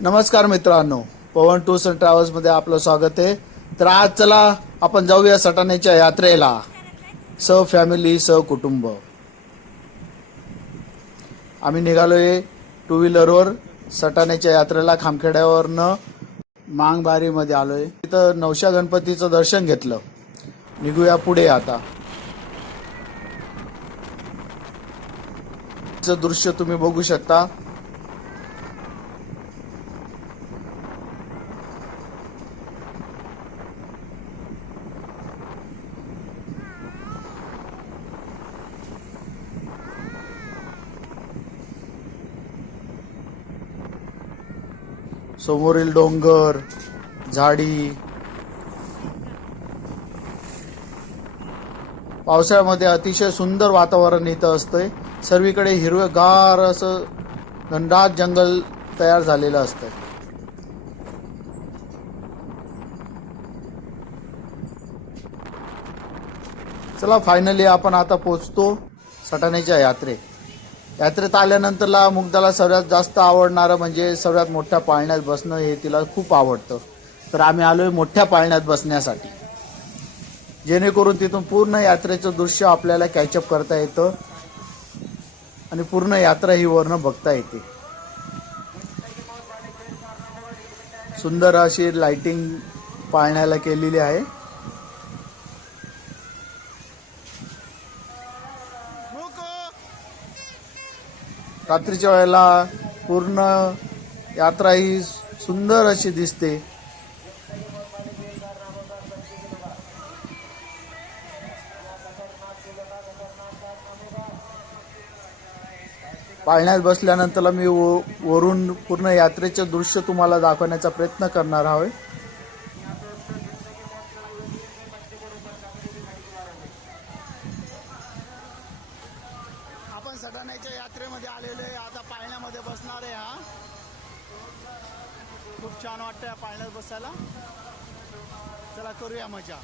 नमस्कार मित्रांनो पवन tours and ट्रॅव्हल्समध्ये आपलं स्वागत आहे. तर आज चला आपण जाऊया सटाण्याच्या यात्रेला. स फॅमिली स कुटुंब. आम्ही निघालोय टू व्हीलरवर सटाण्याच्या यात्रेला खामखेड्यावरनं मांगबारीमध्ये आलोय. तिथं नवशा गणपतीचं दर्शन घेतलं. निघूया पुढे आता. दृश्य तुम्ही बघू शकता. समोरील डोंगर झाडी. पावसाळ्यामध्ये अतिशय सुंदर वातावरण इथं असतंय. सर्वीकडे हिरवेगार असं घनदाट जंगल तयार झालेलं असतं चला फायनली आपण आता पोचतो सटाण्याच्या यात्रे यात्रेत आल्यानंतरला मुग्धाला सर्वात जास्त आवडणारं म्हणजे सर्वात मोठ्या पाळण्यात बसणं हे तिला खूप आवडतं. तर आम्ही आलोय मोठ्या पाळण्यात बसण्यासाठी. जेणेकरून तिथून पूर्ण यात्रेचं दृश्य आपल्याला कॅचअप करता येतं आणि पूर्ण यात्रा ही वरनं बघता येते. सुंदर अशी लाइटिंग पाळण्याला केलेली आहे. रात्रीच्या वेळेला पूर्ण यात्रा ही सुंदर अशी दिसते. पाळण्यात बसल्यानंतर मी व- वरून पूर्ण यात्रेचं दृश्य तुम्हाला दाखवण्याचा प्रयत्न करणार आहोत आपण यात्रेमध्ये आलेलो आहे. आता पाळण्यामध्ये बसणार आहे हा. खूप छान वाटतं या पाळण्यात बसायला. चला करूया मजा.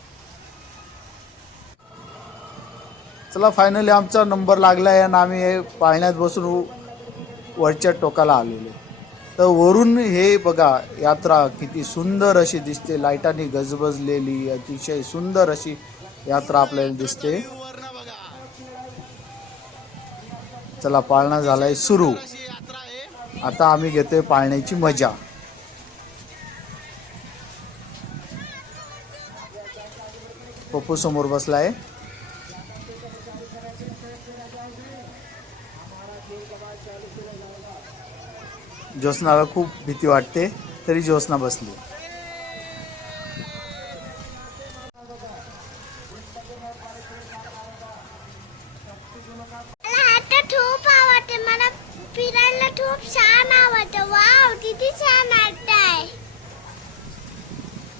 चला फायनली आमचा नंबर लागला आहे आणि आम्ही हे पाळण्यात बसून वरच्या टोकाला आलेलो तर वरून हे बघा यात्रा किती सुंदर अशी दिसते. लाईटांनी गजबजलेली अतिशय सुंदर अशी यात्रा आपल्याला दिसते. चला पाळणा झालाय सुरू. आता आम्ही घेतोय पाळण्याची मजा. पप्पू समोर बसलाय. ज्योत्स्नाला खूप भीती वाटते तरी ज्योत्स्ना बसली मला आता खूप आवडते मला फिरायला खूप छान आवडतं वाव किती छान आहे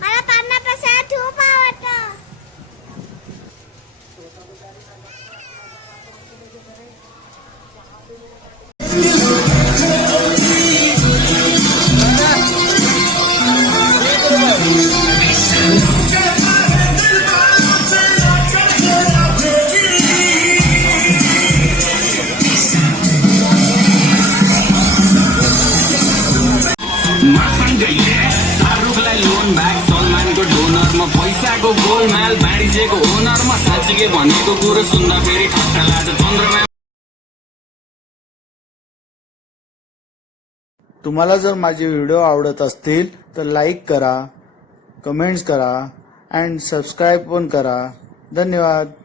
मला पाण्यापासून खूप आवडतं Yeah. लोन ब्याग सलमानको डोनरमा पैसाको गोलमाल बाँडिजेको ओनरमा साँच्चीकै भनेको कुरो सुन्दा फेरि ठट्टा लाग्छ चन्द्रमा तुम्हाला जर माझे व्हिडिओ आवडत असतील तर लाईक करा कमेंट्स करा अँड सबस्क्राईब पण करा. धन्यवाद.